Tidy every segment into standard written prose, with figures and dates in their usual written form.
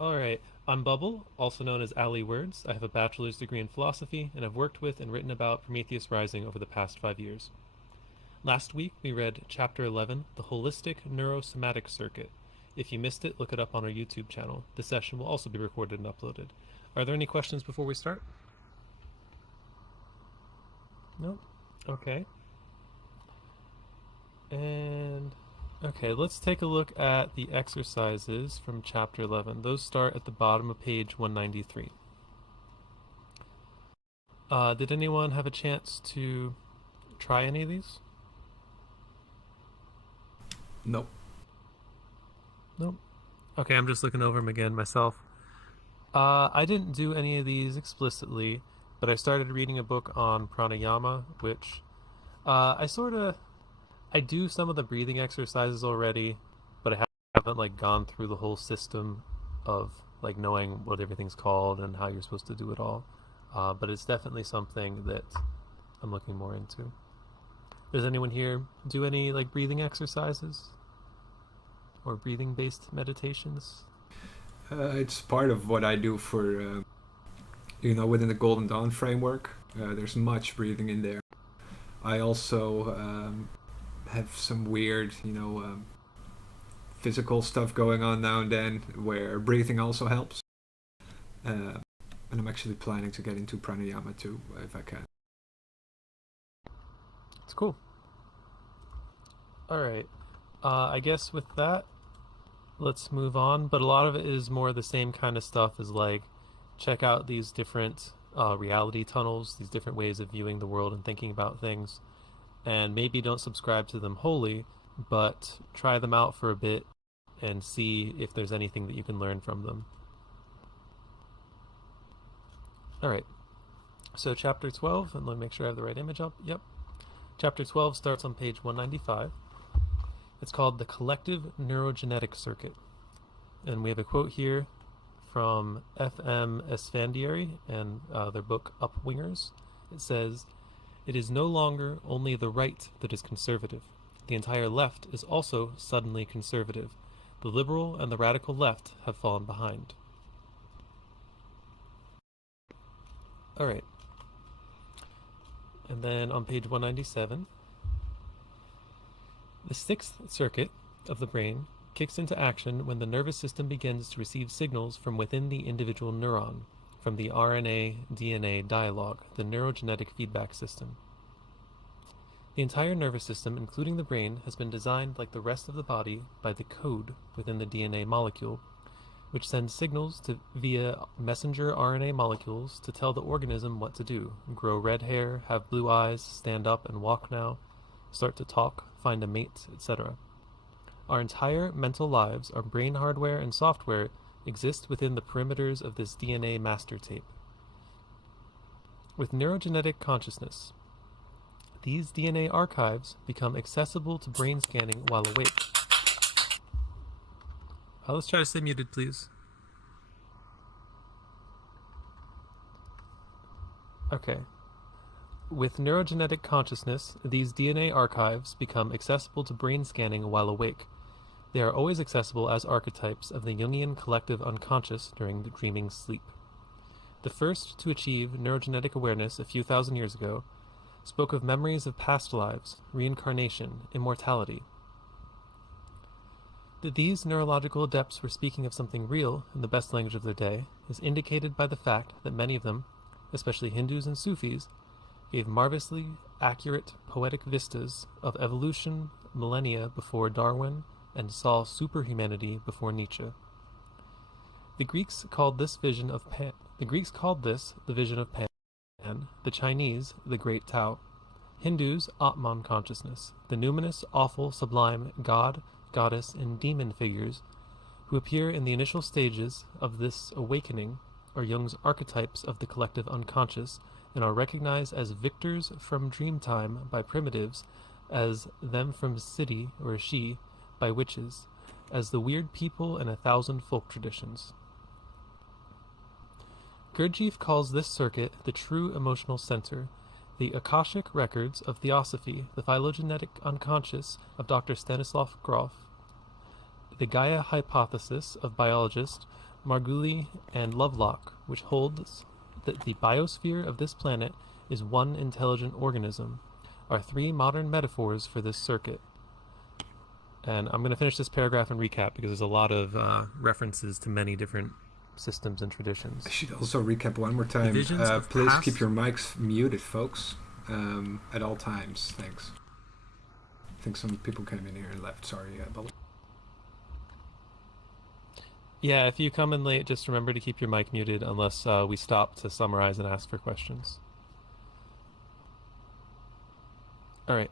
Alright, I'm Bubble, also known as Ali Wurds. I have a bachelor's degree in philosophy and have worked with and written about Prometheus Rising over the past 5 years. Last week we read Chapter 11, The Holistic Neurosomatic Circuit. If you missed it, look it up on our YouTube channel. This session will also be recorded and uploaded. Are there any questions before we start? No? Okay. Okay, let's take a look at the exercises from Chapter 11. Those start at the bottom of page 193. Did anyone have a chance to try any of these? Nope. Nope. Okay, I'm just looking over them again myself. I didn't do any of these explicitly, but I started reading a book on pranayama, which I do some of the breathing exercises already, but I haven't like gone through the whole system of like knowing what everything's called and how you're supposed to do it all. But it's definitely something that I'm looking more into. Does anyone here do any like breathing exercises or breathing based meditations? It's part of what I do for, within the Golden Dawn framework. There's much breathing in there. I also have some weird, physical stuff going on now and then where breathing also helps. And I'm actually planning to get into pranayama too, if I can. It's cool. Alright. I guess with that, let's move on. But a lot of it is more the same kind of stuff as like, check out these different reality tunnels, these different ways of viewing the world and thinking about things. And maybe don't subscribe to them wholly, but try them out for a bit and see if there's anything that you can learn from them. Alright, so chapter 12, and let me make sure I have the right image up. Yep. Chapter 12 starts on page 195. It's called The Collective Neurogenetic Circuit. And we have a quote here from F.M. Esfandiary and their book Upwingers. It says, "It is no longer only the right that is conservative. The entire left is also suddenly conservative. The liberal and the radical left have fallen behind." Alright. And then on page 197, the sixth circuit of the brain kicks into action when the nervous system begins to receive signals from within the individual neuron, from the RNA-DNA dialogue, the neurogenetic feedback system. The entire nervous system, including the brain, has been designed like the rest of the body by the code within the DNA molecule, which sends signals via messenger RNA molecules to tell the organism what to do: grow red hair, have blue eyes, stand up and walk now, start to talk, find a mate, etc. Our entire mental lives, our brain hardware and software, exist within the perimeters of this DNA master tape. With neurogenetic consciousness, these DNA archives become accessible to brain scanning while awake. Let's try to stay muted, please. Okay. With neurogenetic consciousness, these DNA archives become accessible to brain scanning while awake. They are always accessible as archetypes of the Jungian collective unconscious during the dreaming sleep. The first to achieve neurogenetic awareness a few thousand years ago spoke of memories of past lives, reincarnation, immortality. That these neurological adepts were speaking of something real in the best language of their day is indicated by the fact that many of them, especially Hindus and Sufis, gave marvelously accurate poetic vistas of evolution millennia before Darwin and saw superhumanity before Nietzsche. The Greeks called this the vision of Pan, the Chinese the Great Tao, Hindus Atman consciousness, the numinous, awful, sublime God, goddess, and demon figures who appear in the initial stages of this awakening are Jung's archetypes of the collective unconscious and are recognized as victors from dreamtime by primitives, as them from city or she by witches, as the weird people in 1,000 folk traditions. Gurdjieff calls this circuit the true emotional center, the Akashic records of theosophy, the phylogenetic unconscious of Dr. Stanislav Grof, the Gaia hypothesis of biologist Margulis and Lovelock, which holds that the biosphere of this planet is one intelligent organism, are three modern metaphors for this circuit. And I'm going to finish this paragraph and recap because there's a lot of references to many different systems and traditions. I should also recap one more time. Please keep your mics muted, folks, at all times. Thanks. I think some people came in here and left. Sorry, Bubble. Yeah, if you come in late, just remember to keep your mic muted unless we stop to summarize and ask for questions. All right.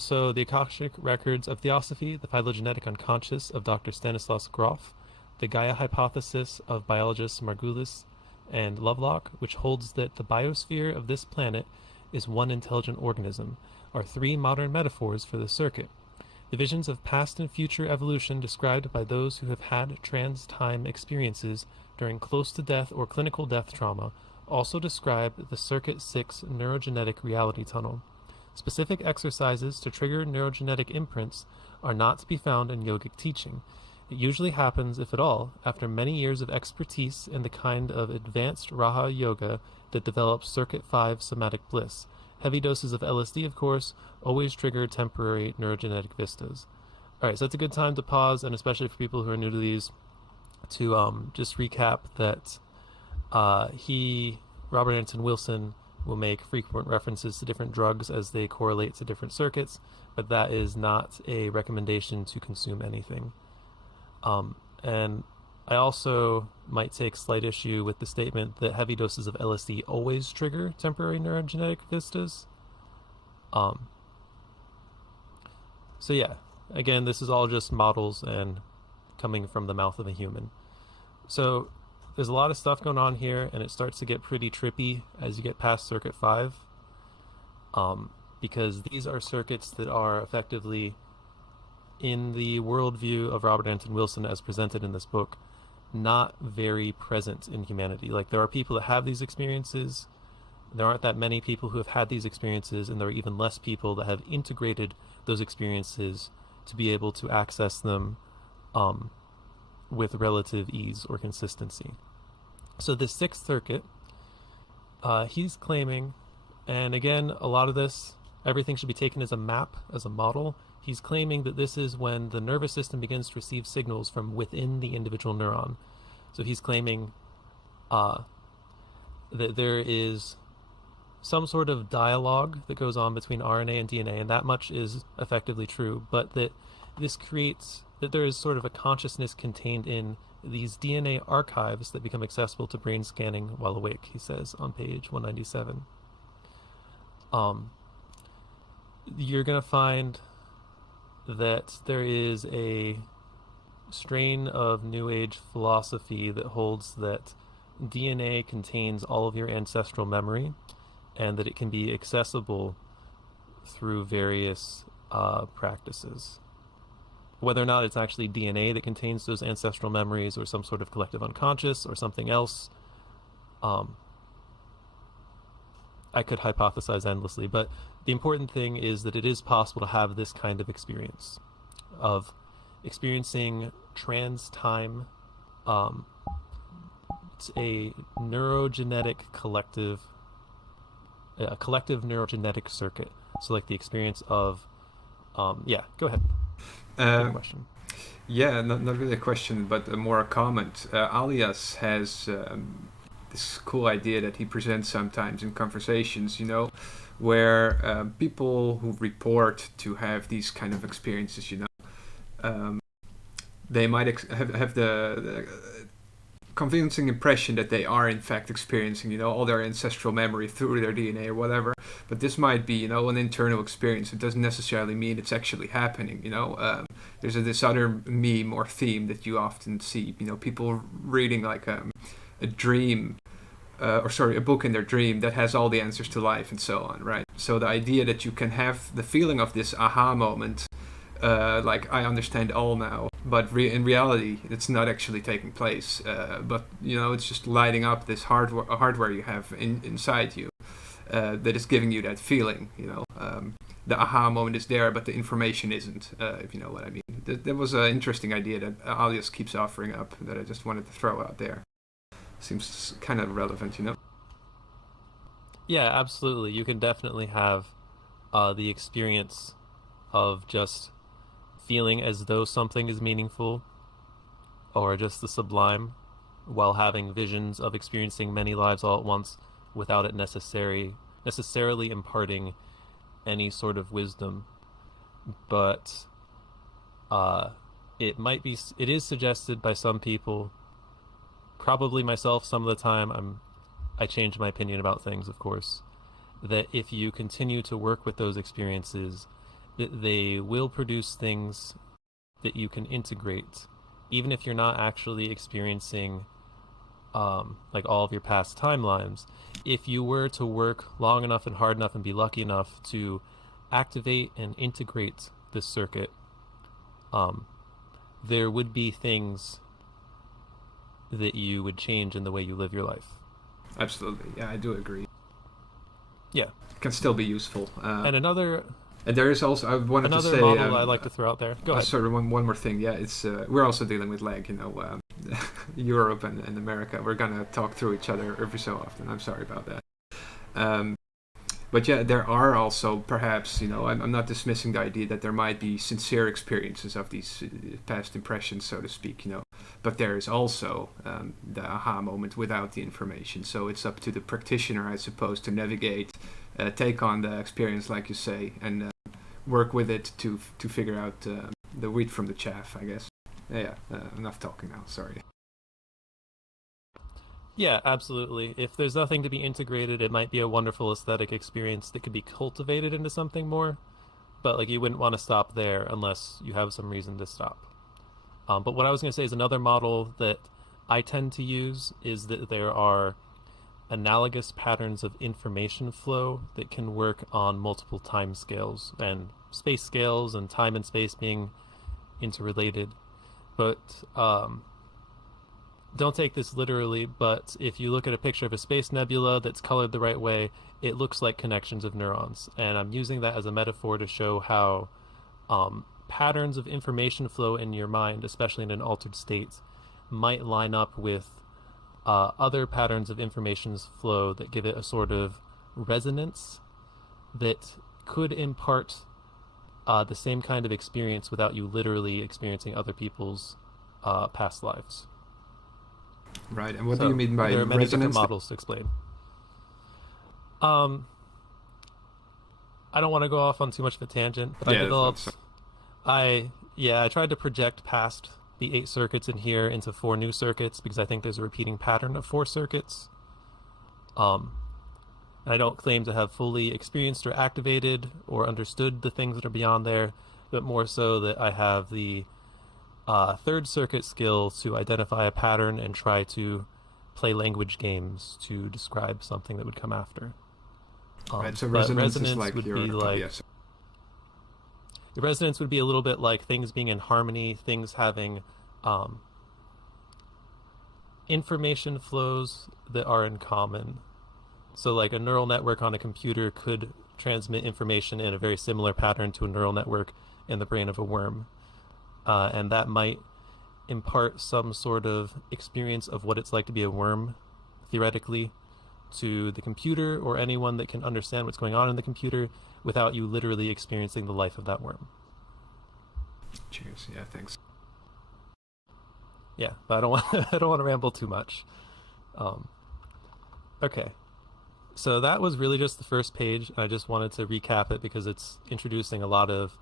So the Akashic Records of Theosophy, the Phylogenetic Unconscious of Dr. Stanislaus Grof, the Gaia Hypothesis of biologists Margulis and Lovelock, which holds that the biosphere of this planet is one intelligent organism, are three modern metaphors for the circuit. The visions of past and future evolution described by those who have had trans-time experiences during close-to-death or clinical death trauma also describe the Circuit 6 neurogenetic reality tunnel. Specific exercises to trigger neurogenetic imprints are not to be found in yogic teaching. It usually happens, if at all, after many years of expertise in the kind of advanced Raha yoga that develops Circuit 5 somatic bliss. Heavy doses of LSD, of course, always trigger temporary neurogenetic vistas. All right, so it's a good time to pause, and especially for people who are new to these, to just recap that Robert Anton Wilson, will make frequent references to different drugs as they correlate to different circuits, but that is not a recommendation to consume anything. And I also might take slight issue with the statement that heavy doses of LSD always trigger temporary neurogenetic vistas. So yeah, again, this is all just models and coming from the mouth of a human. So there's a lot of stuff going on here, and it starts to get pretty trippy as you get past Circuit 5, because these are circuits that are effectively, in the worldview of Robert Anton Wilson as presented in this book, not very present in humanity. Like, there are people that have these experiences. There aren't that many people who have had these experiences, and there are even less people that have integrated those experiences to be able to access them with relative ease or consistency. So this sixth circuit, he's claiming, and again, a lot of this, everything should be taken as a map, as a model. He's claiming that this is when the nervous system begins to receive signals from within the individual neuron. So he's claiming that there is some sort of dialogue that goes on between RNA and DNA, and that much is effectively true, but that this creates, that there is sort of a consciousness contained in these DNA archives that become accessible to brain scanning while awake, he says on page 197. You're going to find that there is a strain of New Age philosophy that holds that DNA contains all of your ancestral memory and that it can be accessible through various practices. Whether or not it's actually DNA that contains those ancestral memories or some sort of collective unconscious or something else, I could hypothesize endlessly, but the important thing is that it is possible to have this kind of experience of experiencing trans-time. It's a neurogenetic collective, a collective neurogenetic circuit. So like the experience of, yeah, go ahead. Question. Yeah, not really a question, but more a comment. Alias has this cool idea that he presents sometimes in conversations, where people who report to have these kind of experiences, they might have the convincing impression that they are in fact experiencing, all their ancestral memory through their DNA or whatever. But this might be, an internal experience. It doesn't necessarily mean it's actually happening, There's this other meme or theme that you often see, people reading like a dream, a book in their dream that has all the answers to life and so on, right? So the idea that you can have the feeling of this aha moment, like I understand all now, but in reality it's not actually taking place, but it's just lighting up this hardware you have inside you, that is giving you that feeling. The aha moment is there, but the information isn't, if you know what I mean. that was an interesting idea that Alias keeps offering up that I just wanted to throw out there. Seems kind of relevant, you know? Yeah, absolutely. You can definitely have the experience of just feeling as though something is meaningful or just the sublime while having visions of experiencing many lives all at once without it necessarily imparting any sort of wisdom. But it is suggested by some people, probably myself some of the time. I change my opinion about things, of course, that if you continue to work with those experiences, that they will produce things that you can integrate, even if you're not actually experiencing like all of your past timelines. If you were to work long enough and hard enough and be lucky enough to activate and integrate this circuit, there would be things that you would change in the way you live your life. Absolutely. Yeah, I do agree. Yeah. It can still be useful. And there is also, I wanted to say... Another model I'd like to throw out there. Go ahead. Sorry, one more thing. Yeah, it's we're also dealing with lag, you know, Europe and America. We're going to talk through each other every so often. I'm sorry about that. But yeah, there are also perhaps, you know, I'm not dismissing the idea that there might be sincere experiences of these past impressions, so to speak, you know. But there is also the aha moment without the information. So it's up to the practitioner, I suppose, to navigate, take on the experience, like you say, and work with it to figure out the wheat from the chaff, I guess. Yeah, enough talking now, sorry. Yeah, absolutely. If there's nothing to be integrated, it might be a wonderful aesthetic experience that could be cultivated into something more. But like, you wouldn't want to stop there unless you have some reason to stop. But what I was going to say is another model that I tend to use is that there are analogous patterns of information flow that can work on multiple time scales and space scales, and time and space being interrelated. But don't take this literally, but if you look at a picture of a space nebula that's colored the right way, it looks like connections of neurons. And I'm using that as a metaphor to show how patterns of information flow in your mind, especially in an altered state, might line up with other patterns of information flow that give it a sort of resonance that could impart the same kind of experience without you literally experiencing other people's past lives. Right, and what do you mean by there are many different resonance? models to explain. I don't want to go off on too much of a tangent, but Yeah, I developed... that's- I tried to project past the 8 circuits in here into 4 new circuits because I think there's a repeating pattern of 4 circuits. And I don't claim to have fully experienced or activated or understood the things that are beyond there, but more so that I have the 3rd circuit skill to identify a pattern and try to play language games to describe something that would come after. Right, so but resonance is would your... be like... yes. The resonance would be a little bit like things being in harmony, things having information flows that are in common. So like a neural network on a computer could transmit information in a very similar pattern to a neural network in the brain of a worm. And that might impart some sort of experience of what it's like to be a worm, theoretically, to the computer or anyone that can understand what's going on in the computer without you literally experiencing the life of that worm. Cheers. Yeah, thanks. Yeah, but I don't want to ramble too much. Okay. So that was really just the first page. I just wanted to recap it because it's introducing a lot of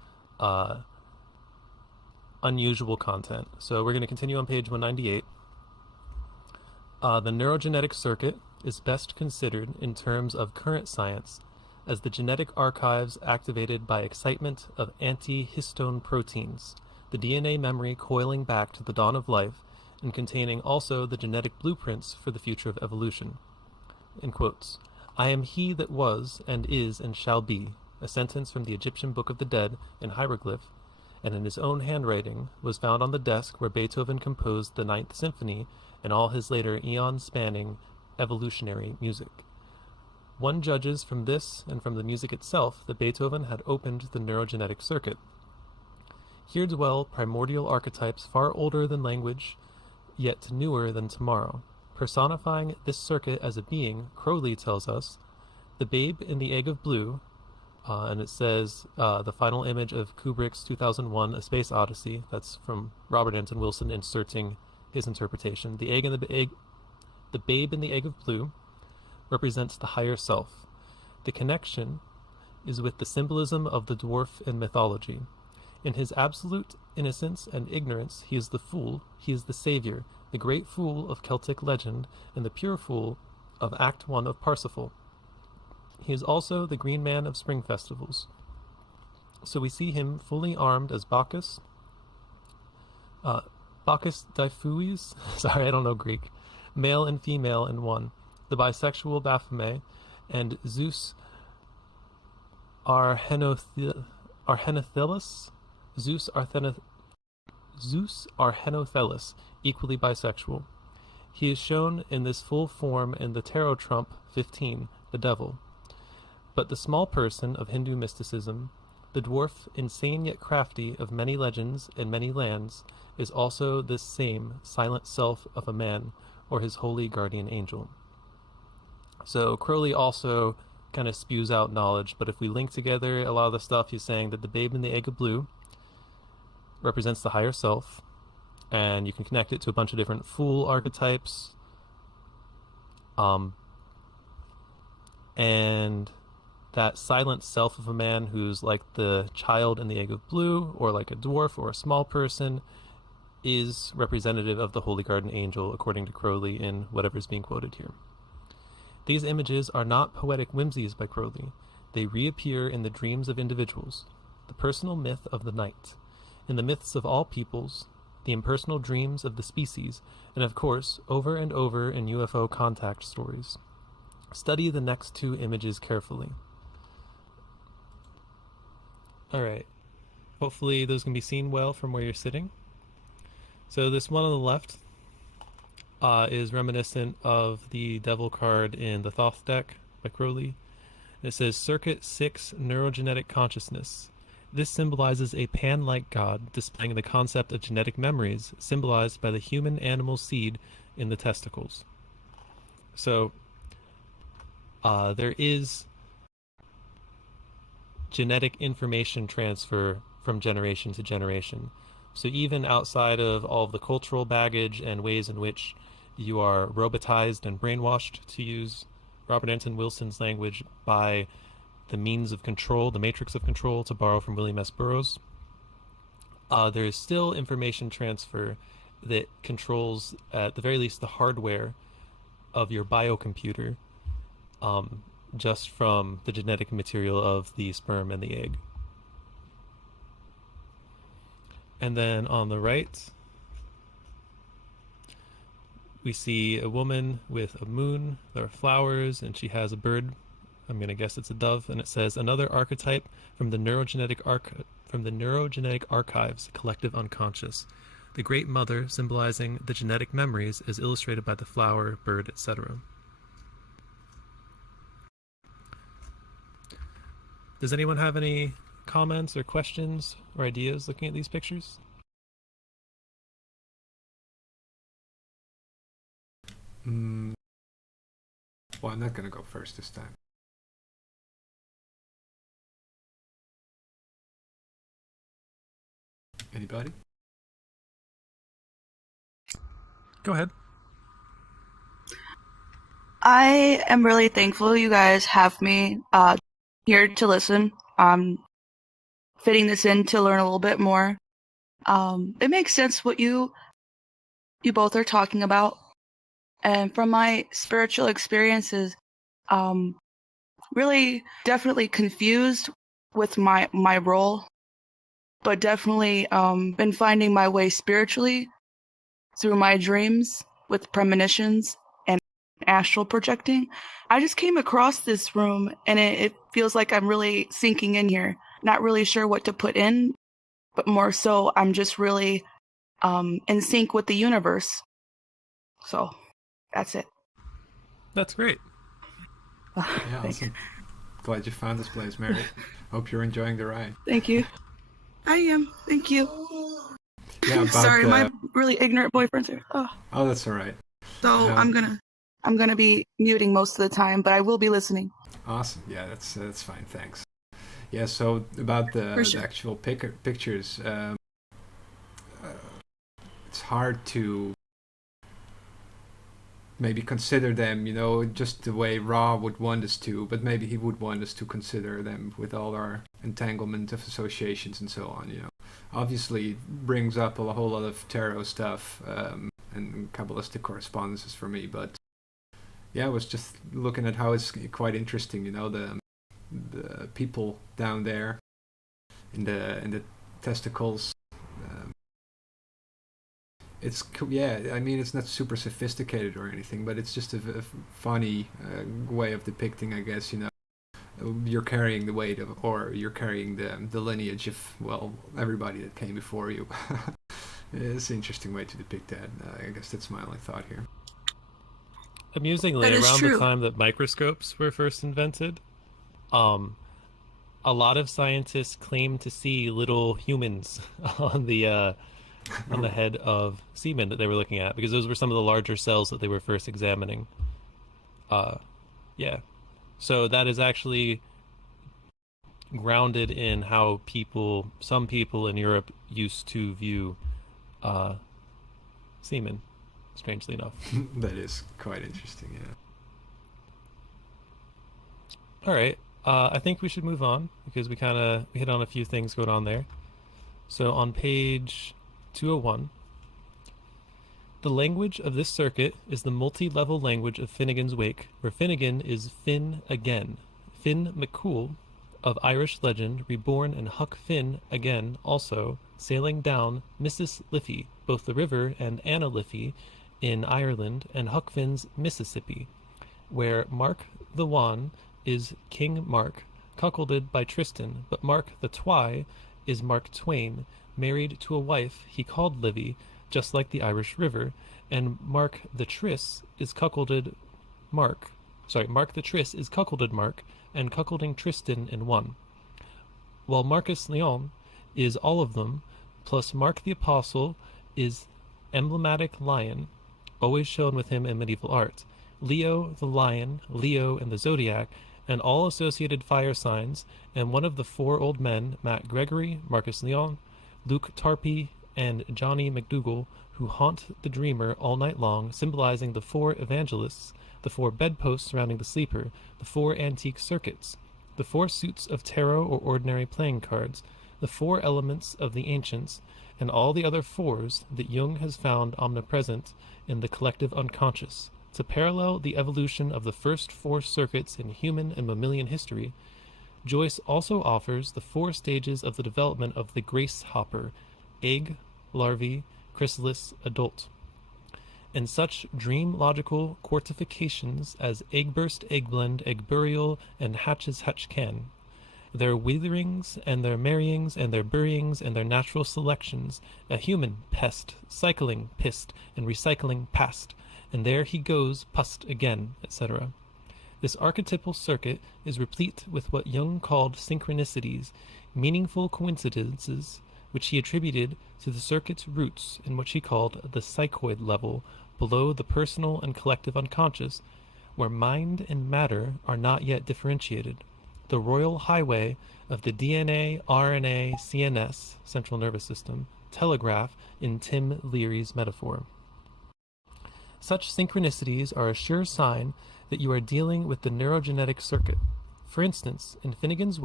unusual content. So we're going to continue on page 198. The neurogenetic circuit is best considered in terms of current science as the genetic archives activated by excitement of anti-histone proteins, the DNA memory coiling back to the dawn of life and containing also the genetic blueprints for the future of evolution. In quotes, "I am he that was and is and shall be," a sentence from the Egyptian Book of the Dead in hieroglyph, and in his own handwriting, was found on the desk where Beethoven composed the Ninth Symphony and all his later eon-spanning evolutionary music. One judges from this and from the music itself that Beethoven had opened the neurogenetic circuit. Here dwell primordial archetypes far older than language, yet newer than tomorrow. Personifying this circuit as a being, Crowley tells us, the babe in the egg of blue, and it says the final image of Kubrick's 2001 A Space Odyssey, that's from Robert Anton Wilson inserting his interpretation. The babe in the egg of blue represents the higher self. The connection is with the symbolism of the dwarf in mythology. In his absolute innocence and ignorance, he is the fool, he is the savior, the great fool of Celtic legend, and the pure fool of Act 1 of Parsifal. He is also the green man of spring festivals. So we see him fully armed as Bacchus, Bacchus Diephues, sorry, I don't know Greek, male and female in one, the bisexual Baphomet, and Zeus Arhenothelus, Zeus Arhenothelus, equally bisexual. He is shown in this full form in the tarot trump 15, the devil. But the small person of Hindu mysticism, the dwarf, insane yet crafty, of many legends and many lands, is also this same silent self of a man, or his holy guardian angel. So Crowley also kind of spews out knowledge, but if we link together a lot of the stuff, he's saying that the babe in the egg of blue represents the higher self, and you can connect it to a bunch of different fool archetypes, and that silent self of a man who's like the child in the egg of blue, or like a dwarf or a small person, is representative of the holy guardian angel, according to Crowley in whatever's being quoted here. These images are not poetic whimsies by Crowley. They reappear in the dreams of individuals, the personal myth of the night, in the myths of all peoples, the impersonal dreams of the species, and of course, over and over in UFO contact stories. Study the next two images carefully. Alright, hopefully those can be seen well from where you're sitting. So this one on the left is reminiscent of the Devil card in the Thoth deck by Crowley. It says Circuit 6 Neurogenetic Consciousness. This symbolizes a pan-like god displaying the concept of genetic memories symbolized by the human-animal seed in the testicles. So there is genetic information transfer from generation to generation. So even outside of all of the cultural baggage and ways in which you are robotized and brainwashed, to use Robert Anton Wilson's language, by the means of control, the matrix of control, to borrow from William S. Burroughs, there is still information transfer that controls, at the very least, the hardware of your biocomputer, just from the genetic material of the sperm and the egg. And then on the right, we see a woman with a moon, there are flowers, and she has a bird. I'm going to guess it's a dove, and it says, another archetype from the neurogenetic archives, collective unconscious. The Great Mother, symbolizing the genetic memories, is illustrated by the flower, bird, etc. Does anyone have any comments or questions or ideas looking at these pictures? Well, I'm not going to go first this time. Anybody? Go ahead. I am really thankful you guys have me here to listen. Fitting this in to learn a little bit more. It makes sense what you both are talking about. And from my spiritual experiences, really definitely confused with my role, but definitely been finding my way spiritually through my dreams with premonitions and astral projecting. I just came across this room and it feels like I'm really sinking in here, not really sure what to put in, but more so I'm just really in sync with the universe. So that's it. That's great. Yeah, awesome. Glad you found this place, Mary. Hope you're enjoying the ride. Thank you. I am. Thank you. Yeah, about Sorry, my really ignorant boyfriend's here. Oh, that's all right. so I'm gonna be muting most of the time, but I will be listening. Awesome. Yeah, that's fine. Thanks. Yeah. So about the actual pictures, it's hard to maybe consider them, just the way Ra would want us to, but maybe he would want us to consider them with all our entanglement of associations and so on, Obviously, it brings up a whole lot of tarot stuff and Kabbalistic correspondences for me, but yeah, I was just looking at how it's quite interesting, the people down there in the testicles. It's not super sophisticated or anything, but it's just a funny way of depicting, I guess, you're carrying the weight of, or you're carrying the lineage of, well, everybody that came before you. It's an interesting way to depict that. I guess that's my only thought here. Amusingly, around the time that microscopes were first invented, a lot of scientists claim to see little humans on the head of semen that they were looking at, because those were some of the larger cells that they were first examining. So that is actually grounded in how some people in Europe used to view semen, strangely enough. That is quite interesting, yeah. All right. I think we should move on, because we hit on a few things going on there. So on page 201, the language of this circuit is the multi-level language of Finnegans Wake, where Finnegan is Finn again. Finn McCool, of Irish legend, reborn and Huck Finn again, also sailing down Mrs. Liffey, both the river and Anna Liffey in Ireland, and Huck Finn's Mississippi, where Mark the Wan is King Mark, cuckolded by Tristan, but Mark the Twy is Mark Twain, married to a wife he called Livy, just like the Irish River, and Mark the Tris is cuckolded Mark, and cuckolding Tristan in one. While Marcus Leon is all of them, plus Mark the Apostle is emblematic lion, always shown with him in medieval art, Leo the lion, Leo and the zodiac, and all associated fire signs, and one of the four old men, Matt Gregory, Marcus Leon, Luke Tarpey, and Johnny McDougall, who haunt the dreamer all night long, symbolizing the four evangelists, the four bedposts surrounding the sleeper, the four antique circuits, the four suits of tarot or ordinary playing cards, the four elements of the ancients, and all the other fours that Jung has found omnipresent in the collective unconscious. To parallel the evolution of the first four circuits in human and mammalian history, Joyce also offers the four stages of the development of the grace hopper: egg, larvae, chrysalis, adult, and such dream logical quartifications as egg burst, egg blend, egg burial, and hatches hatch can. Their witherings and their marryings and their buryings and their natural selections, a human pest, cycling pissed and recycling past, and there he goes pust again, etc. This archetypal circuit is replete with what Jung called synchronicities, meaningful coincidences, which he attributed to the circuit's roots in what he called the psychoid level, below the personal and collective unconscious, where mind and matter are not yet differentiated, the royal highway of the DNA, RNA, CNS, central nervous system, telegraph in Tim Leary's metaphor. Such synchronicities are a sure sign that you are dealing with the neurogenetic circuit. For instance, in a Finnegans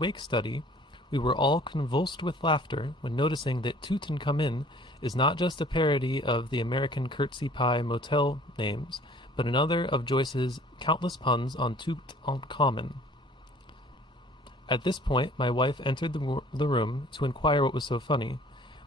Wake study, we were all convulsed with laughter when noticing that Tutankhamun is not just a parody of the American curtsy pie motel names, but another of Joyce's countless puns on Tutankhamun. At this point, my wife entered the room to inquire what was so funny.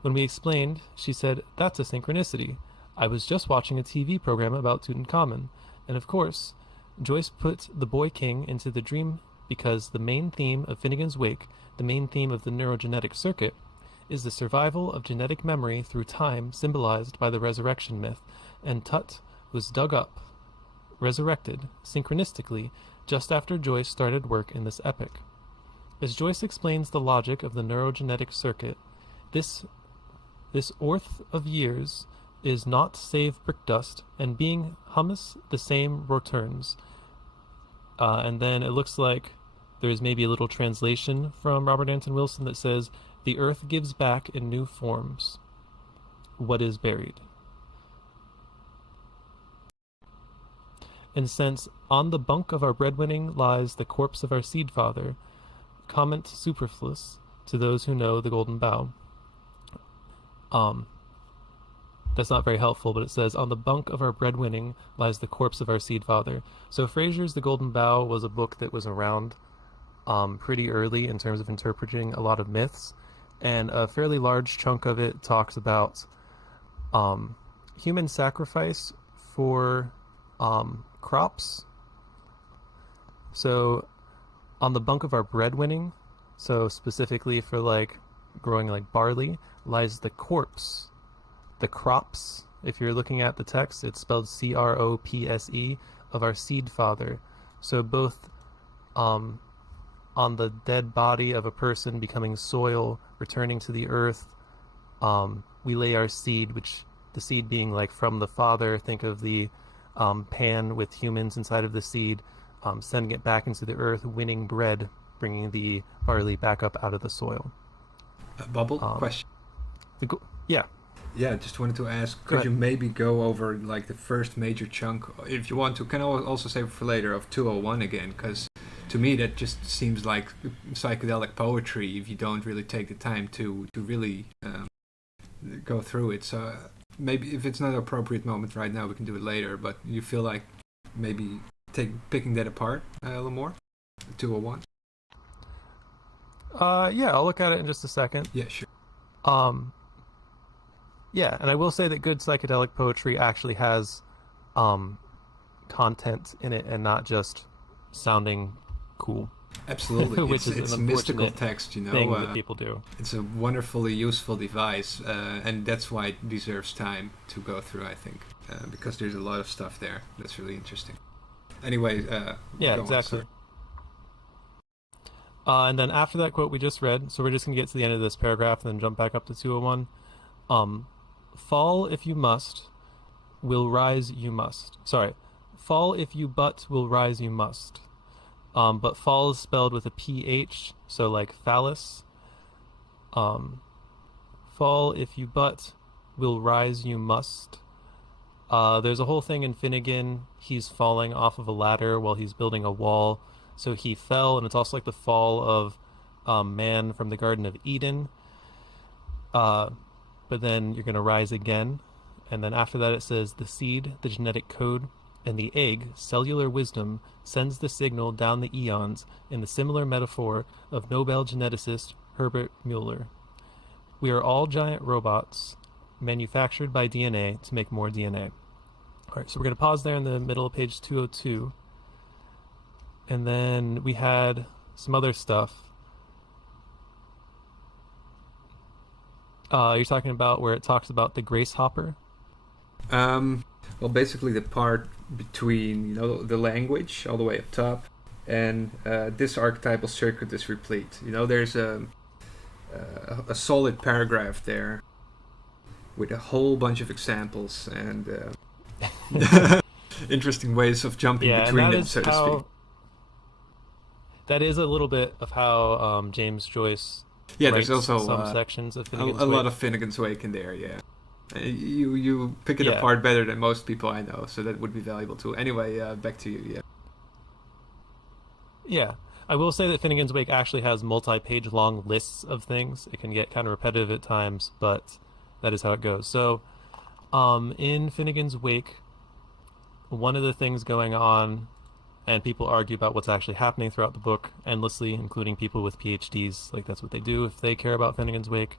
When we explained, she said, "That's a synchronicity. I was just watching a TV program about Tutankhamun." And of course, Joyce put the boy king into the dream because the main theme of Finnegans Wake, the main theme of the neurogenetic circuit, is the survival of genetic memory through time, symbolized by the resurrection myth, and Tut was dug up, resurrected, synchronistically, just after Joyce started work in this epic. As Joyce explains the logic of the neurogenetic circuit, this orth of years is not save brick dust, and being hummus the same returns. And then it looks like there's maybe a little translation from Robert Anton Wilson that says, the earth gives back in new forms what is buried. And since on the bunk of our breadwinning lies the corpse of our seed father, comment superfluous to those who know the golden bough. That's not very helpful, but it says, on the bunk of our breadwinning lies the corpse of our seed father. So Fraser's The Golden Bough was a book that was around pretty early in terms of interpreting a lot of myths, and a fairly large chunk of it talks about human sacrifice for crops. So on the bunk of our breadwinning, so specifically for like growing like barley, lies the corpse. The crops, if you're looking at the text, it's spelled CROPSE, of our seed father. So both on the dead body of a person becoming soil, returning to the earth, we lay our seed, which the seed being like from the father. Think of the pan with humans inside of the seed, sending it back into the earth, winning bread, bringing the barley back up out of the soil. Bubble question. Yeah. Yeah, just wanted to ask, could you maybe go over like the first major chunk, if you want to, can also save it for later, of 201 again, because to me that just seems like psychedelic poetry if you don't really take the time to really go through it. So maybe if it's not an appropriate moment right now, we can do it later, but you feel like maybe picking that apart a little more, 201? Yeah, I'll look at it in just a second. Yeah, sure. Yeah, and I will say that good psychedelic poetry actually has content in it and not just sounding cool. Absolutely. Which is it's an a mystical unfortunate text, you know. thing that people do. It's a wonderfully useful device, and that's why it deserves time to go through, I think, because there's a lot of stuff there that's really interesting. Anyway, yeah, exactly. And then after that quote we just read, so we're just going to get to the end of this paragraph and then jump back up to 201. Fall if you must, will rise you must. Sorry. Fall if you but, will rise you must. But fall is spelled with a PH, so like phallus. Fall if you but, will rise you must. There's a whole thing in Finnegan. He's falling off of a ladder while he's building a wall. So he fell, and it's also like the fall of man from the Garden of Eden. But then you're going to rise again. And then after that it says, the seed, the genetic code, and the egg, cellular wisdom, sends the signal down the eons in the similar metaphor of Nobel geneticist Herbert Mueller. We are all giant robots manufactured by DNA to make more DNA. All right, so we're going to pause there in the middle of page 202. And then we had some other stuff. You're talking about where it talks about the grace hopper? Well, basically the part between, you know, the language all the way up top and this archetypal circuit is replete. You know, there's a solid paragraph there with a whole bunch of examples and interesting ways of jumping between them, so to speak. That is a little bit of how James Joyce there's also some sections of Finnegans a Wake. lot of Finnegans Wake in there, yeah. You pick it apart better than most people I know, so that would be valuable too. Anyway, back to you, yeah. Yeah, I will say that Finnegans Wake actually has multi-page long lists of things. It can get kind of repetitive at times, but that is how it goes. So, in Finnegans Wake, one of the things going on, and people argue about what's actually happening throughout the book endlessly, including people with PhDs, like that's what they do if they care about Finnegans Wake,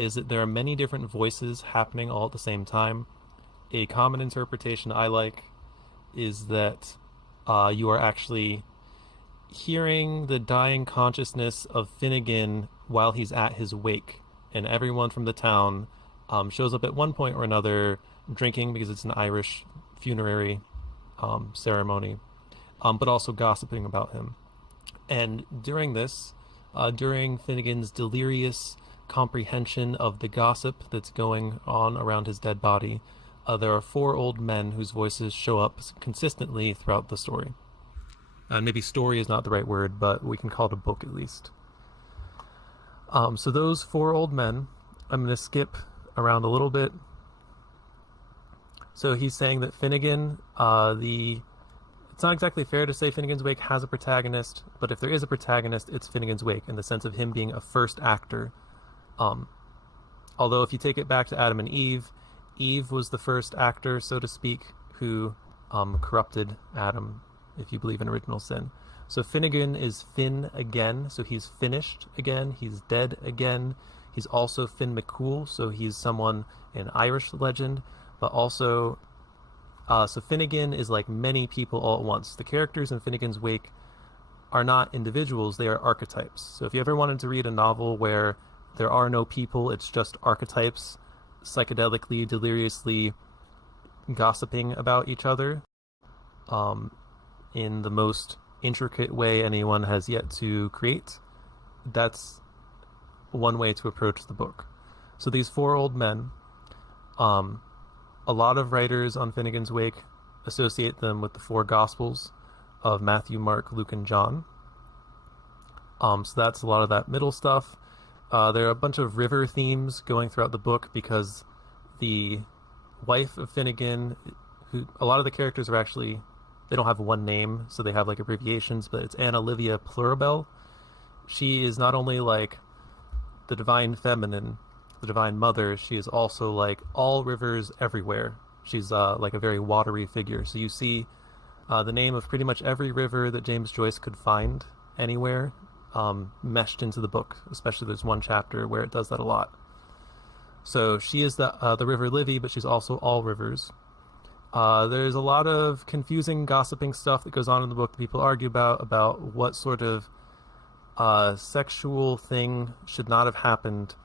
is that there are many different voices happening all at the same time. A common interpretation I like is that you are actually hearing the dying consciousness of Finnegan while he's at his wake, and everyone from the town shows up at one point or another drinking because it's an Irish funerary ceremony, but also gossiping about him. And during this, during Finnegans' delirious comprehension of the gossip that's going on around his dead body, there are 4 old men whose voices show up consistently throughout the story. And maybe story is not the right word, but we can call it a book at least. So those 4 old men, I'm going to skip around a little bit. So he's saying that Finnegan, it's not exactly fair to say Finnegans Wake has a protagonist, but if there is a protagonist, it's Finnegans Wake in the sense of him being a first actor. Although if you take it back to Adam and Eve, Eve was the first actor, so to speak, who corrupted Adam, if you believe in original sin. So Finnegan is Finn again, so he's finished again, he's dead again. He's also Finn McCool, so he's someone in Irish legend, but also, so Finnegan is like many people all at once. The characters in Finnegans Wake are not individuals, they are archetypes. So if you ever wanted to read a novel where there are no people, it's just archetypes psychedelically, deliriously gossiping about each other in the most intricate way anyone has yet to create, that's one way to approach the book. So these 4 old men, a lot of writers on Finnegans Wake associate them with the 4 Gospels of Matthew, Mark, Luke, and John. So that's a lot of that middle stuff. There are a bunch of river themes going throughout the book because the wife of Finnegan, who a lot of the characters are actually, they don't have one name, so they have like abbreviations, but it's Anna Livia Plurabelle. She is not only like the divine feminine, the divine mother, she is also like all rivers everywhere. She's like a very watery figure. So you see the name of pretty much every river that James Joyce could find anywhere meshed into the book. Especially there's one chapter where it does that a lot. So she is the river Livy, but she's also all rivers. There's a lot of confusing gossiping stuff that goes on in the book that people argue about what sort of sexual thing should not have happened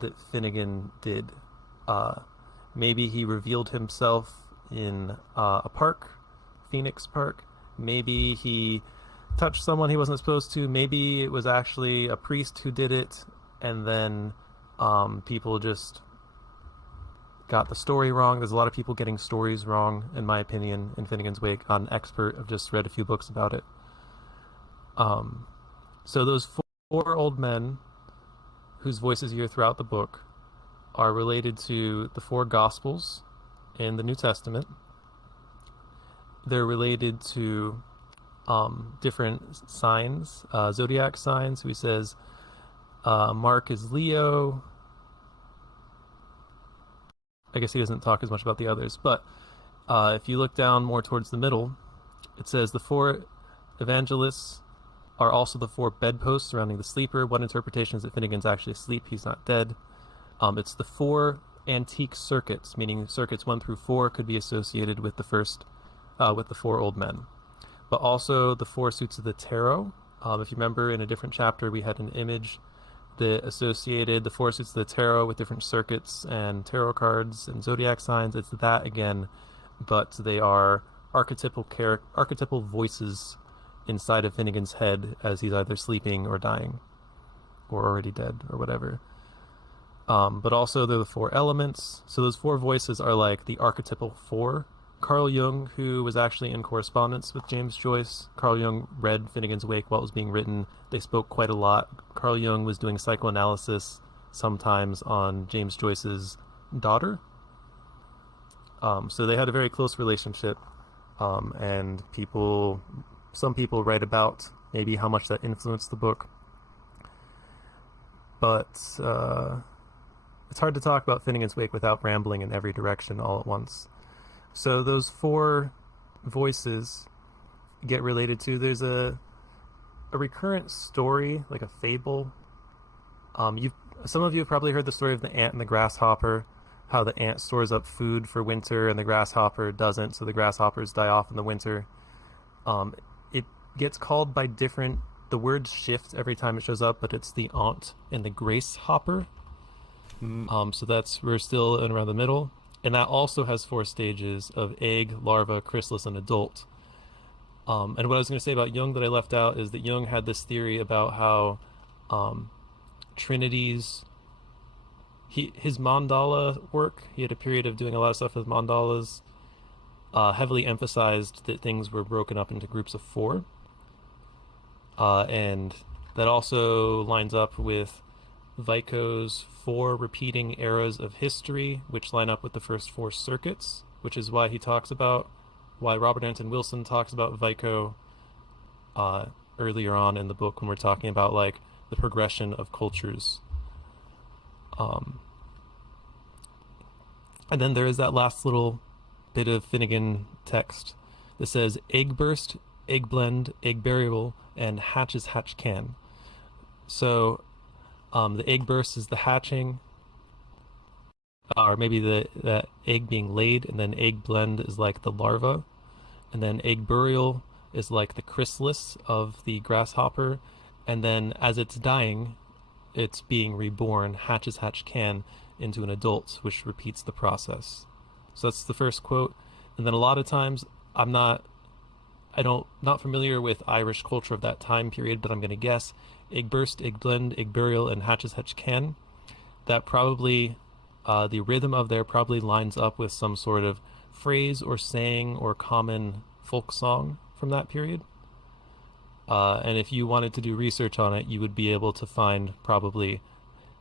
that Finnegan did. Maybe he revealed himself in a park, Phoenix Park. Maybe he touched someone he wasn't supposed to. Maybe it was actually a priest who did it, and then people just got the story wrong. There's a lot of people getting stories wrong, in my opinion, in Finnegans Wake. I'm an expert. I've just read a few books about it. So those 4 old men whose voices you hear throughout the book are related to the 4 Gospels in the New Testament. They're related to different signs, zodiac signs. So he says Mark is Leo. I guess he doesn't talk as much about the others, but if you look down more towards the middle, it says the 4 evangelists are also the 4 bedposts surrounding the sleeper. One interpretation is that Finnegan's actually asleep, he's not dead. It's the 4 antique circuits, meaning circuits 1 through 4 could be associated with the first, with the 4 old men. But also the 4 suits of the tarot. If you remember, in a different chapter, we had an image that associated the 4 suits of the tarot with different circuits and tarot cards and zodiac signs. It's that again, but they are archetypal voices inside of Finnegan's head as he's either sleeping or dying or already dead or whatever. But also they're the 4 elements. So those 4 voices are like the archetypal 4. Carl Jung, who was actually in correspondence with James Joyce, Carl Jung read Finnegans Wake while it was being written. They spoke quite a lot. Carl Jung was doing psychoanalysis sometimes on James Joyce's daughter. So they had a very close relationship, and some people write about maybe how much that influenced the book. But it's hard to talk about Finnegans Wake without rambling in every direction all at once. So those 4 voices get related to, there's a recurrent story, like a fable. Some of you have probably heard the story of the ant and the grasshopper, how the ant stores up food for winter and the grasshopper doesn't, so the grasshoppers die off in the winter. It gets called by the words shift every time it shows up, but it's the ant and the grace hopper. So we're still in around the middle. And that also has 4 stages of egg, larva, chrysalis, and adult. And what I was going to say about Jung that I left out is that Jung had this theory about how trinities, his mandala work, he had a period of doing a lot of stuff with mandalas, heavily emphasized that things were broken up into groups of four. And that also lines up with Vico's 4 repeating eras of history, which line up with the first 4 circuits, which is why why Robert Anton Wilson talks about Vico earlier on in the book when we're talking about like the progression of cultures. And then there is that last little bit of Finnegan text that says egg burst, egg blend, egg burial, and hatches hatch can. So the egg burst is the hatching, or maybe the egg being laid, and then egg blend is like the larva, and then egg burial is like the chrysalis of the grasshopper, and then as it's dying, it's being reborn, hatches hatch can, into an adult, which repeats the process. So that's the first quote. And then a lot of times I'm not familiar with Irish culture of that time period, but I'm going to guess egg burst, egg blend, egg burial, and hatches hatch can. That probably, the rhythm of there probably lines up with some sort of phrase or saying or common folk song from that period. And if you wanted to do research on it, you would be able to find probably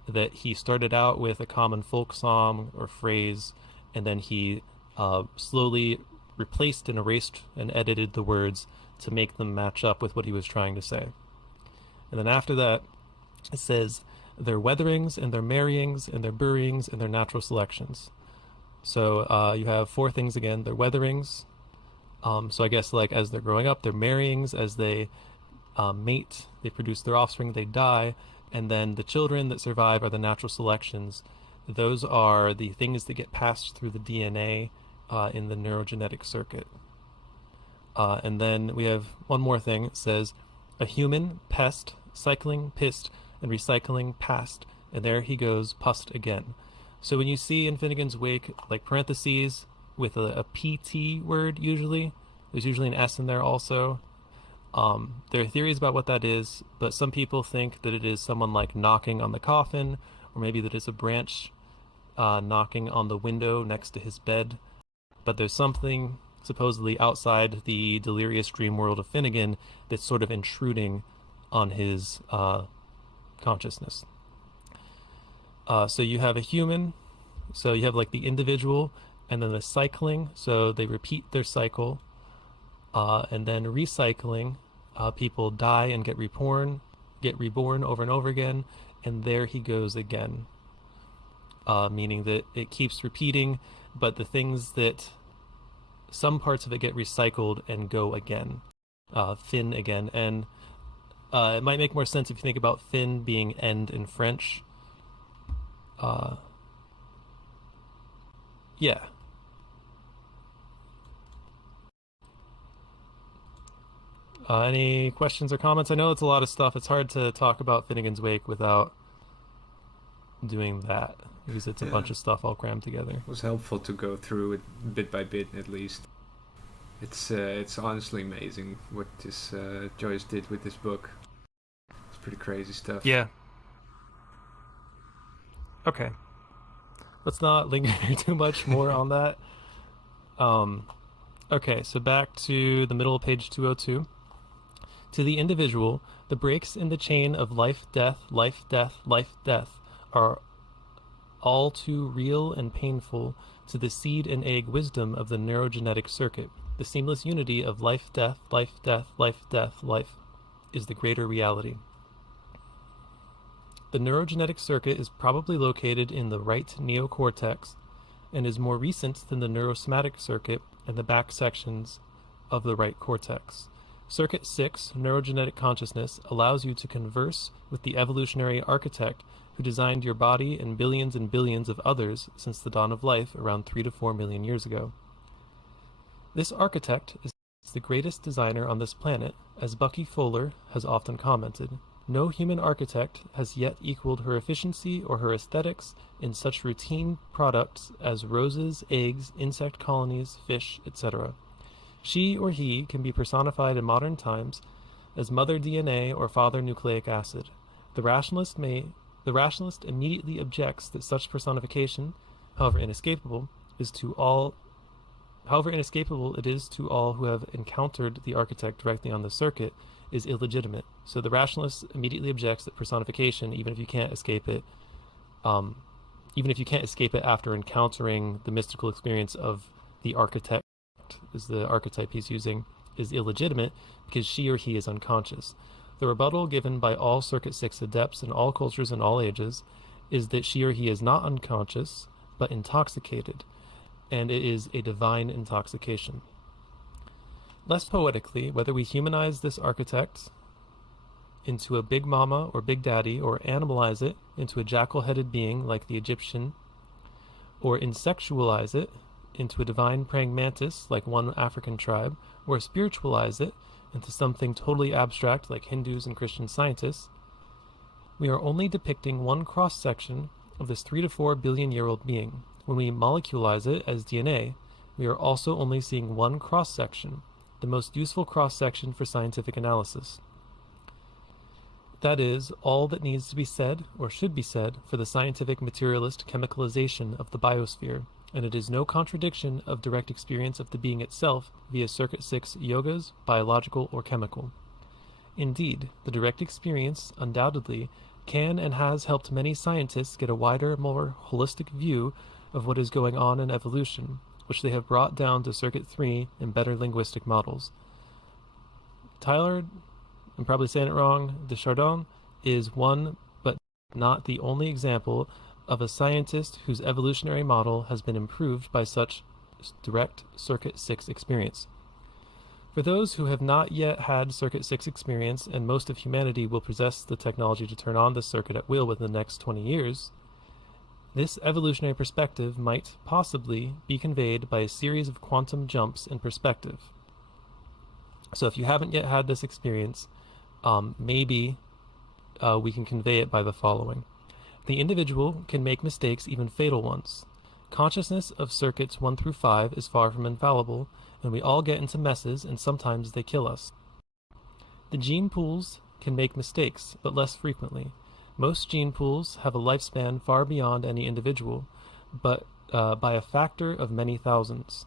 that he started out with a common folk song or phrase, and then he slowly replaced and erased and edited the words to make them match up with what he was trying to say. And then after that, it says their weatherings and their marryings and their buryings and their natural selections. So you have 4 things again. Their weatherings. So I guess like as they're growing up, their marryings, as they mate, they produce their offspring, they die, and then the children that survive are the natural selections. Those are the things that get passed through the DNA in the neurogenetic circuit. And then we have one more thing. It says, a human, pest, cycling, pissed, and recycling, past, and there he goes, pust again. So when you see in Finnegans Wake, like parentheses with a PT word usually, there's usually an S in there also. There are theories about what that is, but some people think that it is someone like knocking on the coffin, or maybe that it's a branch knocking on the window next to his bed. But there's something supposedly outside the delirious dream world of Finnegan that's sort of intruding on his consciousness. So you have a human, so you have like the individual, and then the cycling, so they repeat their cycle, and then recycling, people die and get reborn over and over again, and there he goes again, meaning that it keeps repeating, but the things that some parts of it get recycled and go again, fin again, and it might make more sense if you think about fin being end in French. Yeah. Any questions or comments? I know it's a lot of stuff. It's hard to talk about Finnegans Wake without doing that, because it's a bunch of stuff all crammed together. It was helpful to go through it bit by bit at least. It's honestly amazing what this Joyce did with this book. It's pretty crazy stuff. Yeah. Okay. Let's not linger too much more on that. Okay, so back to the middle of page 202. To the individual, the breaks in the chain of life, death, life, death, life, death are all too real and painful to the seed and egg wisdom of the neurogenetic circuit. The seamless unity of life, death, life, death, life, death, life is the greater reality. The neurogenetic circuit is probably located in the right neocortex and is more recent than the neurosomatic circuit and the back sections of the right cortex. Circuit 6, neurogenetic consciousness, allows you to converse with the evolutionary architect who designed your body and billions of others since the dawn of life around 3 to 4 million years ago. This architect is the greatest designer on this planet, as Bucky Fuller has often commented. No human architect has yet equaled her efficiency or her aesthetics in such routine products as roses, eggs, insect colonies, fish, etc. She or he can be personified in modern times as mother DNA or father nucleic acid. The rationalist immediately objects that such personification, however inescapable it is to all who have encountered the architect directly on the circuit, is illegitimate. So the rationalist immediately objects that personification, even if you can't escape it after encountering the mystical experience of the architect, is the archetype he's using, is illegitimate because she or he is unconscious. The rebuttal given by all Circuit 6 adepts in all cultures and all ages is that she or he is not unconscious, but intoxicated, and it is a divine intoxication. Less poetically, whether we humanize this architect into a big mama or big daddy, or animalize it into a jackal-headed being like the Egyptian, or insexualize it into a divine praying mantis like one African tribe, or spiritualize it into something totally abstract like Hindus and Christian scientists, we are only depicting one cross-section of this 3 to 4 billion-year-old being. When we molecularize it as DNA, we are also only seeing one cross-section, the most useful cross-section for scientific analysis. That is all that needs to be said, or should be said, for the scientific materialist chemicalization of the biosphere, and it is no contradiction of direct experience of the being itself via Circuit 6 yogas, biological or chemical. Indeed, the direct experience, undoubtedly, can and has helped many scientists get a wider, more holistic view of what is going on in evolution, which they have brought down to Circuit 3 in better linguistic models. Tyler, I'm probably saying it wrong, Deschardins is one, but not the only example of a scientist whose evolutionary model has been improved by such direct Circuit 6 experience. For those who have not yet had Circuit 6 experience, and most of humanity will possess the technology to turn on the circuit at will within the next 20 years, this evolutionary perspective might possibly be conveyed by a series of quantum jumps in perspective. So if you haven't yet had this experience, maybe we can convey it by the following. The individual can make mistakes, even fatal ones. Consciousness of circuits 1 through 5 is far from infallible, and we all get into messes, and sometimes they kill us. The gene pools can make mistakes, but less frequently. Most gene pools have a lifespan far beyond any individual, but by a factor of many thousands.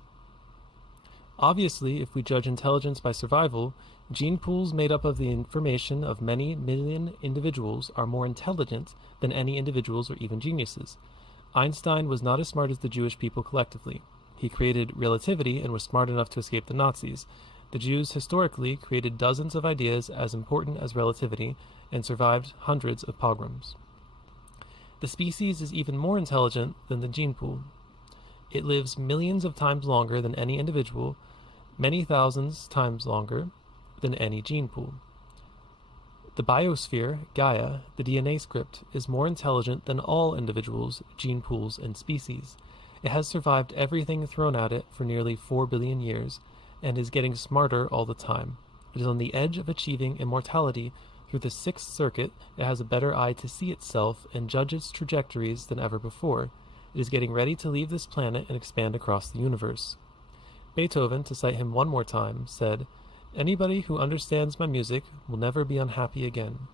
Obviously, if we judge intelligence by survival, gene pools made up of the information of many million individuals are more intelligent than any individuals or even geniuses. Einstein was not as smart as the Jewish people collectively. He created relativity and was smart enough to escape the Nazis. The Jews historically created dozens of ideas as important as relativity and survived hundreds of pogroms. The species is even more intelligent than the gene pool. It lives millions of times longer than any individual, many thousands times longer than any gene pool. The biosphere, Gaia, the DNA script, is more intelligent than all individuals, gene pools, and species. It has survived everything thrown at it for nearly 4 billion years, and is getting smarter all the time. It is on the edge of achieving immortality. Through the 6th circuit, it has a better eye to see itself and judge its trajectories than ever before. It is getting ready to leave this planet and expand across the universe. Beethoven, to cite him one more time, said, "Anybody who understands my music will never be unhappy again."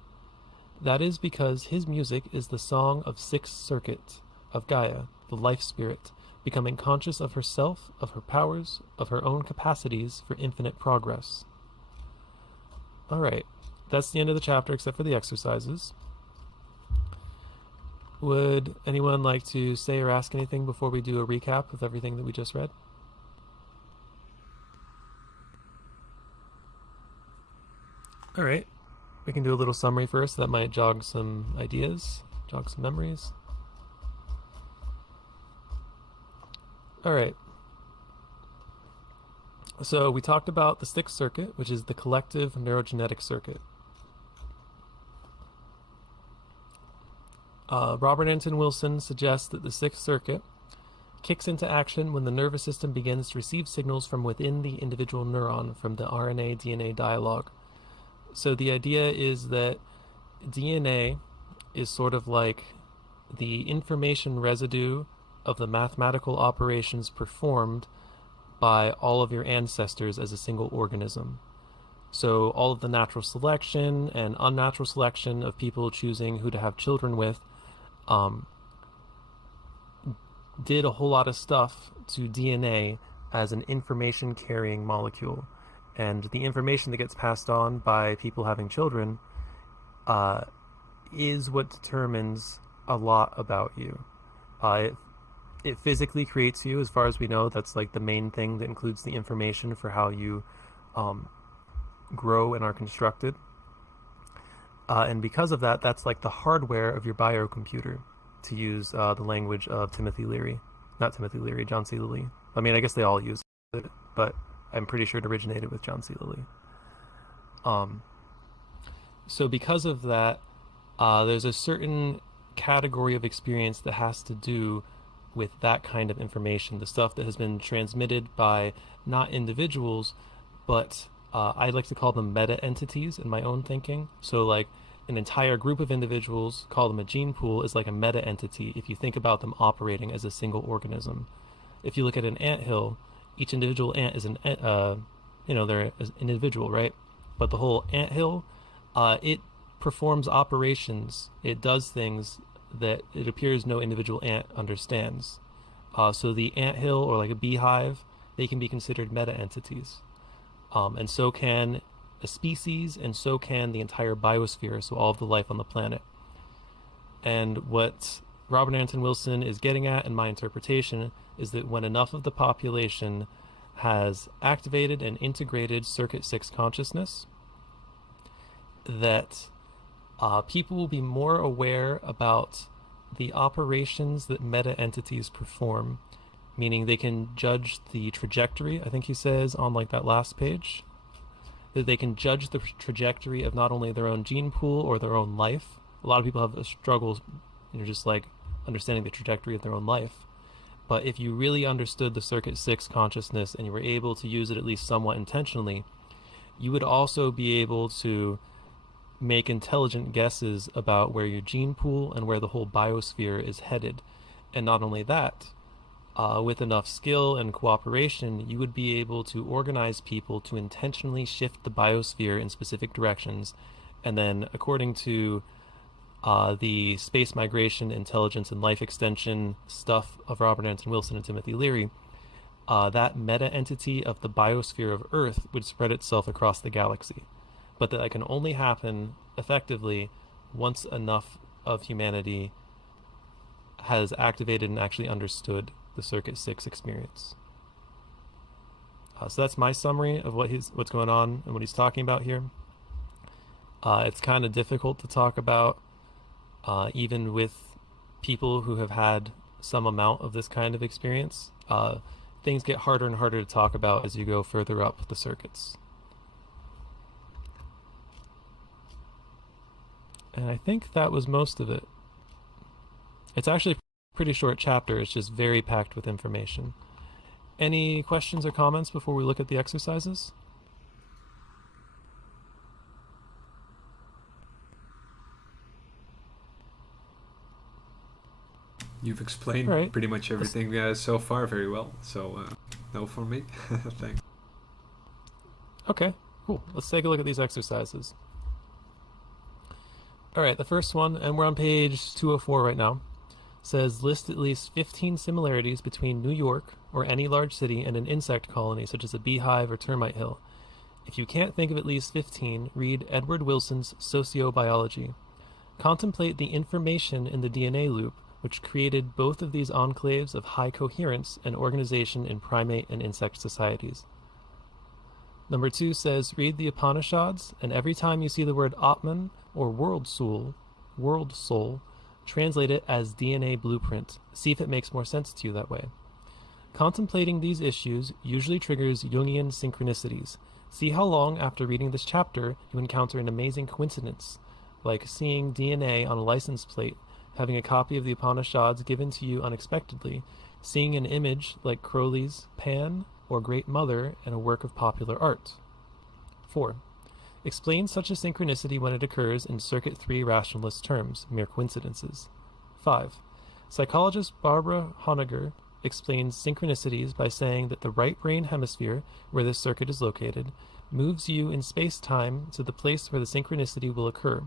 That is because his music is the song of 6th circuit, of Gaia, the life spirit, becoming conscious of herself, of her powers, of her own capacities for infinite progress. Alright, that's the end of the chapter except for the exercises. Would anyone like to say or ask anything before we do a recap of everything that we just read? Alright, we can do a little summary first. That might jog some ideas, jog some memories. Alright, so we talked about the 6th circuit, which is the collective neurogenetic circuit. Robert Anton Wilson suggests that the 6th circuit kicks into action when the nervous system begins to receive signals from within the individual neuron from the RNA-DNA dialogue. So the idea is that DNA is sort of like the information residue of the mathematical operations performed by all of your ancestors as a single organism. So all of the natural selection and unnatural selection of people choosing who to have children with did a whole lot of stuff to DNA as an information-carrying molecule. And the information that gets passed on by people having children is what determines a lot about you. It physically creates you, as far as we know. That's like the main thing that includes the information for how you grow and are constructed. And because of that, that's like the hardware of your biocomputer, to use the language of Timothy Leary. Not Timothy Leary, John C. Lilly. I mean, I guess they all use it, but I'm pretty sure it originated with John C. Lilly. So because of that, there's a certain category of experience that has to do with that kind of information, the stuff that has been transmitted by not individuals, but I like to call them meta-entities in my own thinking. So like an entire group of individuals, call them a gene pool, is like a meta-entity if you think about them operating as a single organism. If you look at an anthill, each individual ant is they're an individual, right? But the whole anthill, it performs operations, it does things that it appears no individual ant understands. So the anthill, or like a beehive, they can be considered meta-entities. And so can a species, and so can the entire biosphere, so all of the life on the planet. And what Robert Anton Wilson is getting at, in my interpretation, is that when enough of the population has activated and integrated Circuit 6 consciousness, that people will be more aware about the operations that meta-entities perform, meaning they can judge the trajectory, I think he says on like that last page, that they can judge the trajectory of not only their own gene pool or their own life. A lot of people have struggles, just like understanding the trajectory of their own life. But if you really understood the Circuit 6 consciousness and you were able to use it at least somewhat intentionally, you would also be able to make intelligent guesses about where your gene pool and where the whole biosphere is headed. And not only that, with enough skill and cooperation, you would be able to organize people to intentionally shift the biosphere in specific directions. And then, according to the space migration, intelligence, and life extension stuff of Robert Anton Wilson and Timothy Leary, that meta-entity of the biosphere of Earth would spread itself across the galaxy. But that can only happen effectively once enough of humanity has activated and actually understood the Circuit 6 experience. So that's my summary of what's going on and what he's talking about here. It's kind of difficult to talk about, even with people who have had some amount of this kind of experience. Things get harder and harder to talk about as you go further up the circuits. And I think that was most of it. It's actually a pretty short chapter. It's just very packed with information. Any questions or comments before we look at the exercises? You've explained right. Pretty much everything so far very well. So, no for me. Thanks. Okay, cool. Let's take a look at these exercises. All right, the first one, and we're on page 204 right now, says list at least 15 similarities between New York or any large city and an insect colony such as a beehive or termite hill. If you can't think of at least 15, read Edward Wilson's Sociobiology. Contemplate the information in the DNA loop which created both of these enclaves of high coherence and organization in primate and insect societies. Number 2 says, read the Upanishads, and every time you see the word Atman or world soul, translate it as DNA blueprint. See if it makes more sense to you that way. Contemplating these issues usually triggers Jungian synchronicities. See how long after reading this chapter you encounter an amazing coincidence, like seeing DNA on a license plate, having a copy of the Upanishads given to you unexpectedly, seeing an image like Crowley's Pan or Great Mother in a work of popular art. 4. Explain such a synchronicity when it occurs in Circuit 3 rationalist terms, mere coincidences. 5. Psychologist Barbara Honegger explains synchronicities by saying that the right brain hemisphere, where this circuit is located, moves you in space-time to the place where the synchronicity will occur,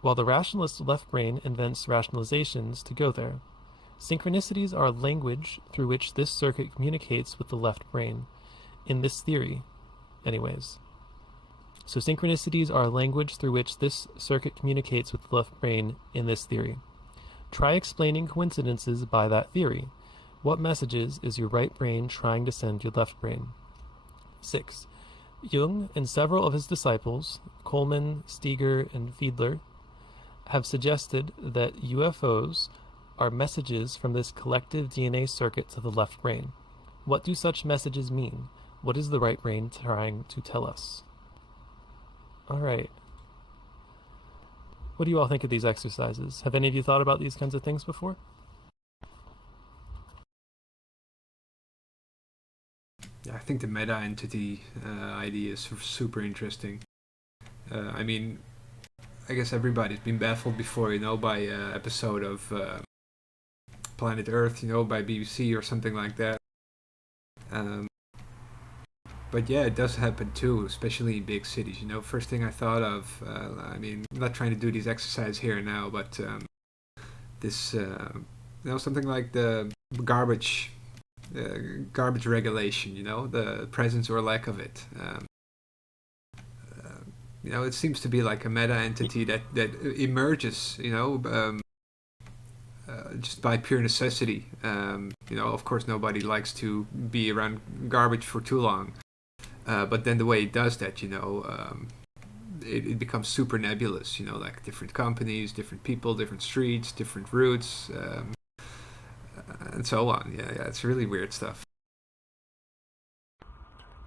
while the rationalist left brain invents rationalizations to go there. Synchronicities are a language through which this circuit communicates with the left brain, in this theory, anyways. So synchronicities are a language through which this circuit communicates with the left brain in this theory. Try explaining coincidences by that theory. What messages is your right brain trying to send your left brain? 6. Jung and several of his disciples, Coleman, Steger, and Fiedler, have suggested that UFOs are messages from this collective DNA circuit to the left brain. What do such messages mean? What is the right brain trying to tell us? Alright. What do you all think of these exercises? Have any of you thought about these kinds of things before? Yeah, I think the meta-entity idea is super interesting. I mean, I guess everybody's been baffled before, by an episode of Planet Earth, by BBC or something like that. But yeah, it does happen too, especially in big cities. First thing I thought of, I'm not trying to do these exercises here now, but this, something like the garbage regulation, the presence or lack of it. It seems to be like a meta-entity that emerges, just by pure necessity. Of course, nobody likes to be around garbage for too long. But then the way it does that, it becomes super nebulous, like different companies, different people, different streets, different routes, and so on. Yeah, it's really weird stuff.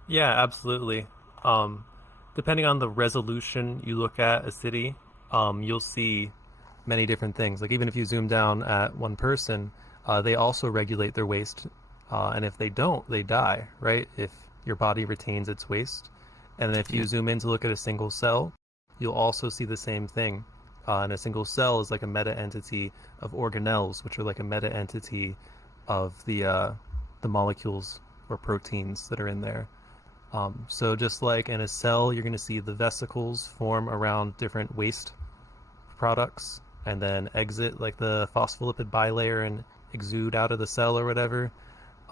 Yeah, absolutely. Depending on the resolution you look at a city, you'll see many different things. Like even if you zoom down at one person, they also regulate their waste, and if they don't, they die, right? If your body retains its waste. And then if you zoom in to look at a single cell, you'll also see the same thing. And a single cell is like a meta-entity of organelles, which are like a meta-entity of the molecules or proteins that are in there. So just like in a cell, you're going to see the vesicles form around different waste products and then exit like the phospholipid bilayer and exude out of the cell or whatever.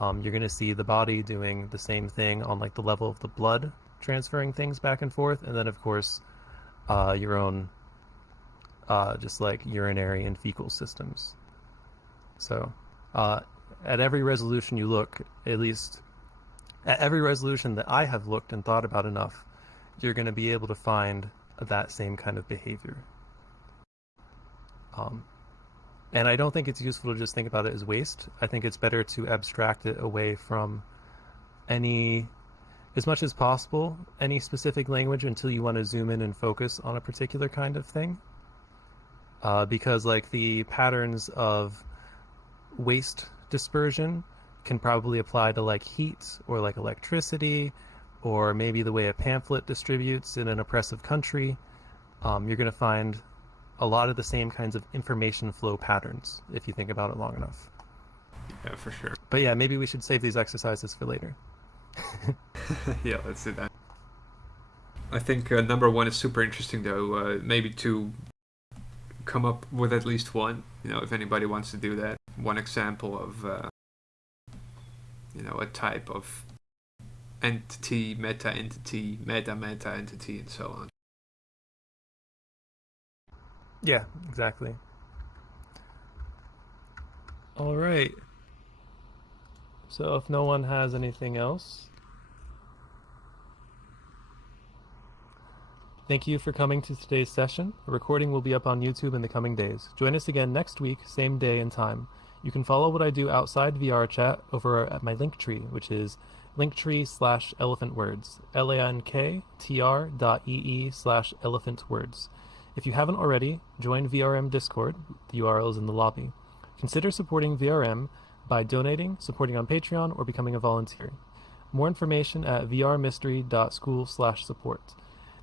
You're going to see the body doing the same thing on like the level of the blood, transferring things back and forth, and then of course your own just like urinary and fecal systems. So at every resolution you look, at least at every resolution that I have looked and thought about enough, you're going to be able to find that same kind of behavior. And I don't think it's useful to just think about it as waste. I think it's better to abstract it away from as much as possible, any specific language until you want to zoom in and focus on a particular kind of thing. Because like the patterns of waste dispersion can probably apply to like heat or like electricity, or maybe the way a pamphlet distributes in an oppressive country. You're going to find a lot of the same kinds of information flow patterns if you think about it long enough. Yeah, for sure. But yeah, maybe we should save these exercises for later. Yeah, let's do that. I think number one is super interesting though, maybe to come up with at least one, if anybody wants to do that. One example of, a type of entity, meta-entity, meta-entity, and so on. Yeah, exactly. All right. So if no one has anything else, thank you for coming to today's session. A recording will be up on YouTube in the coming days. Join us again next week, same day and time. You can follow what I do outside VRchat over at my Linktree, which is linktree/elephantwords, linktr.ee/elephantwords. If you haven't already, join VRM Discord. The URL is in the lobby. Consider supporting VRM by donating, supporting on Patreon, or becoming a volunteer. More information at vrmystery.school/support.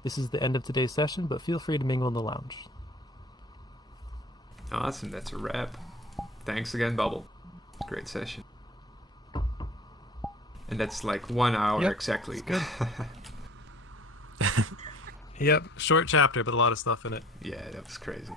This is the end of today's session, but feel free to mingle in the lounge. Awesome, that's a wrap. Thanks again, Bubble. Great session. that's like 1 hour Yep, exactly. it's good. Yep, short chapter, but a lot of stuff in it. Yeah, that was crazy.